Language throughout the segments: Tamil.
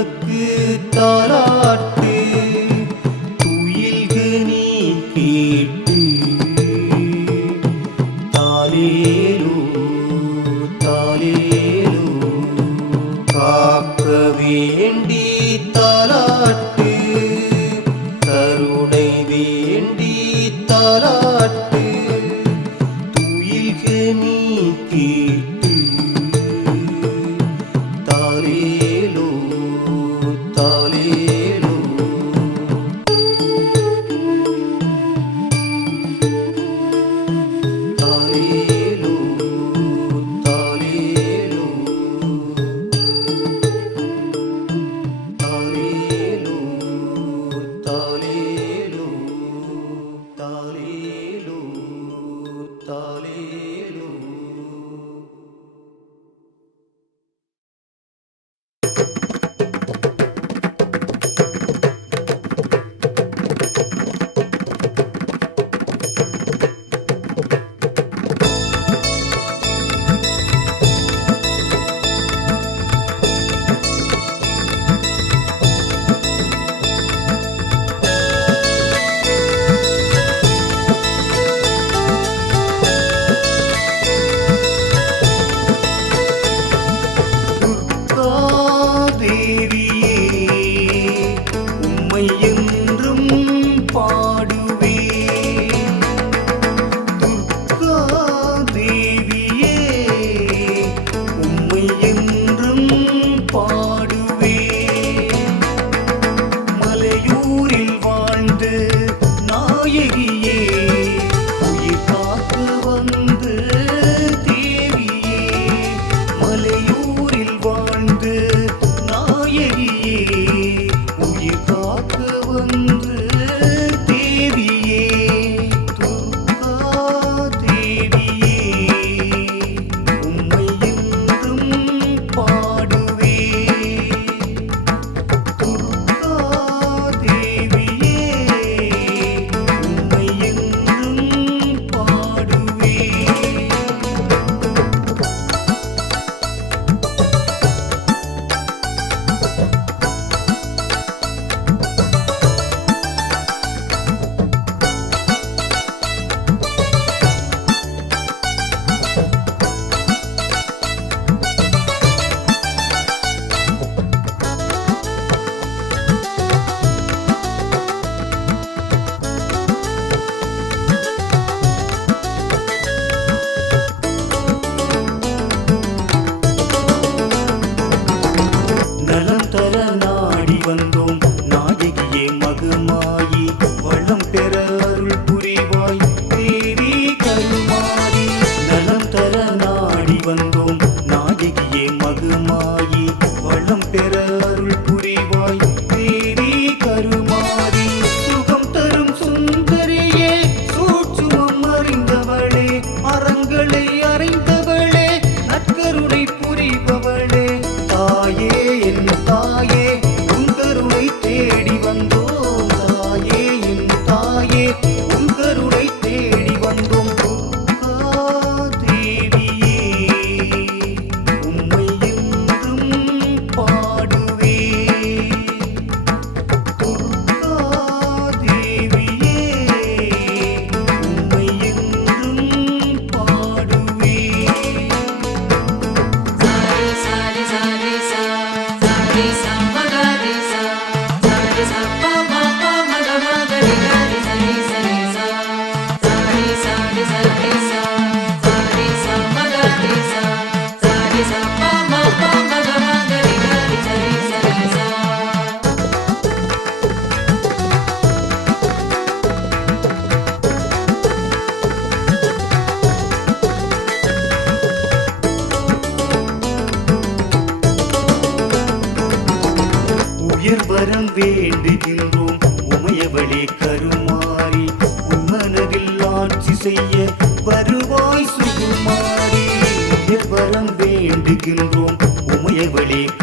உனக்கு தாலாட்டு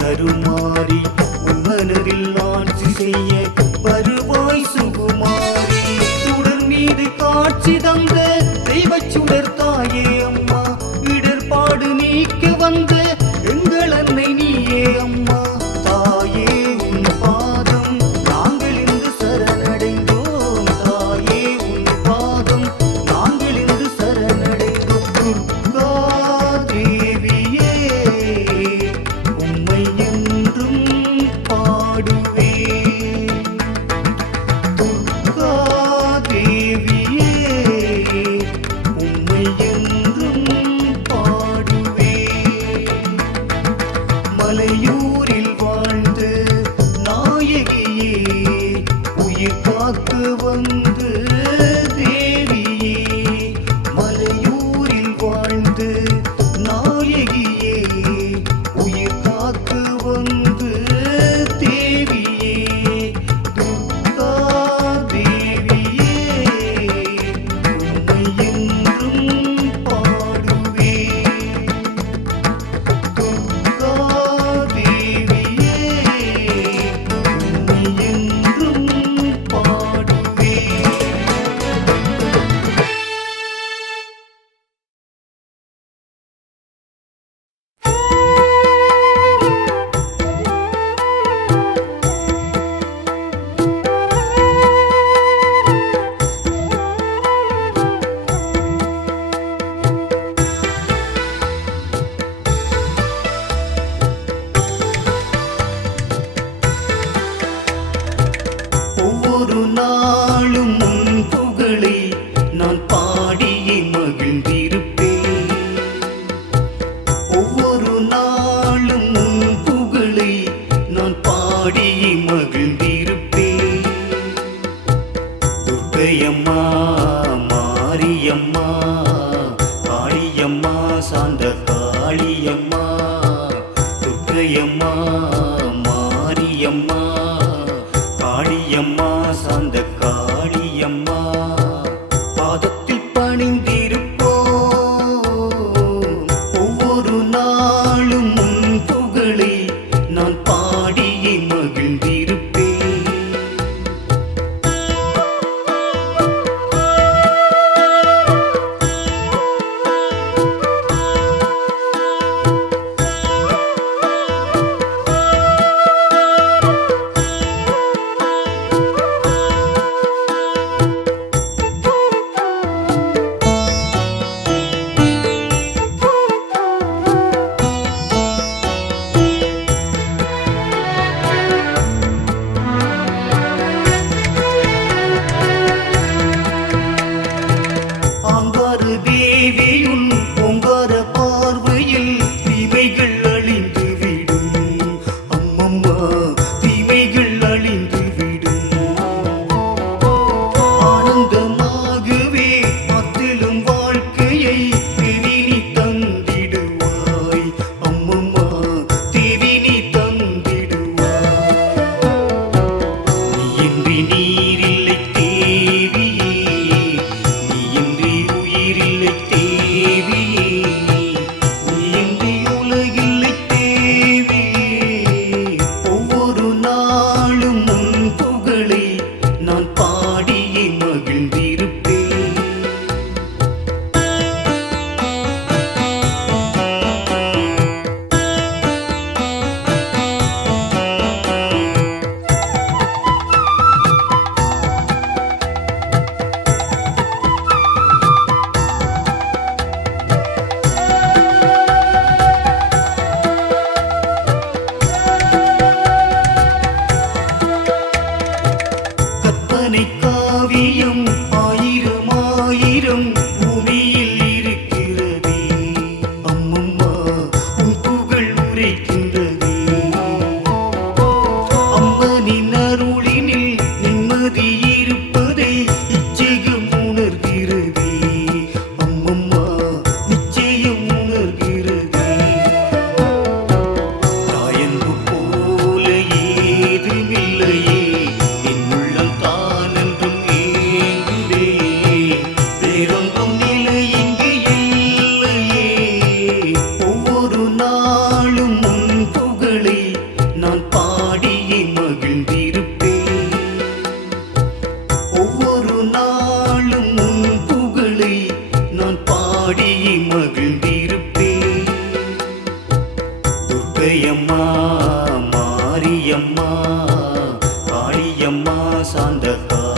தருமாறி உன் மனதில் ஆட்சி செய்ய வருவாய் சுகுமாரி சுடர் மீது காட்சி தந்த தெய்வச்சுடர் தாயே. না morning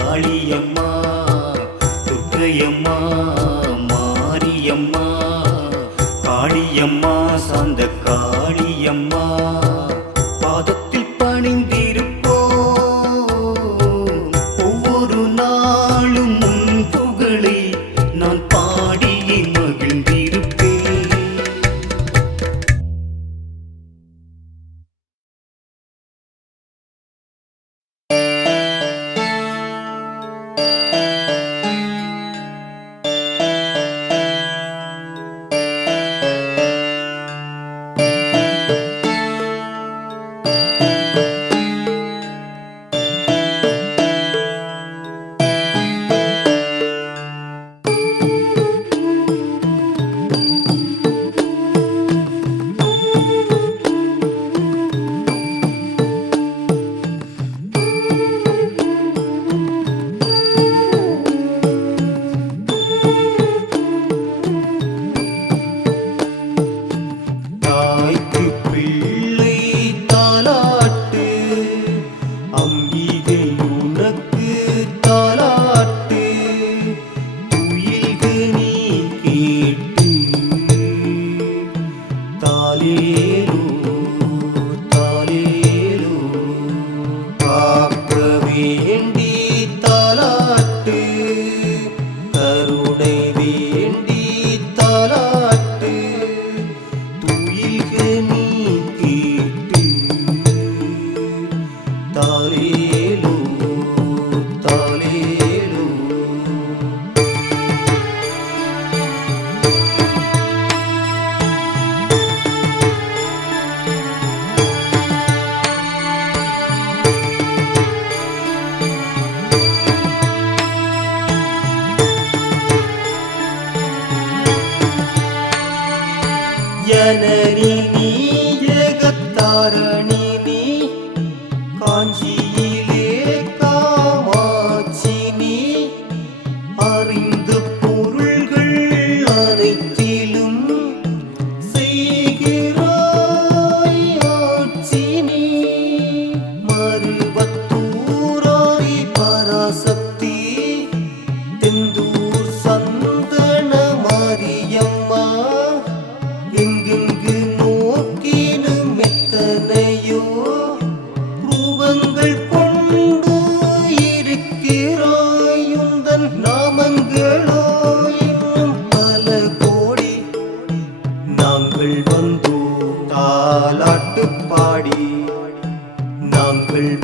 காளியம்மா துர்க்கையம்மா மாரியம்மா காளியம்மா சாந்த காளியம்மா.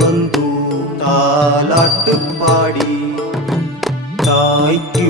வந்தோம் தாலாட்டு பாடி தாய்க்கு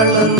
Ireland.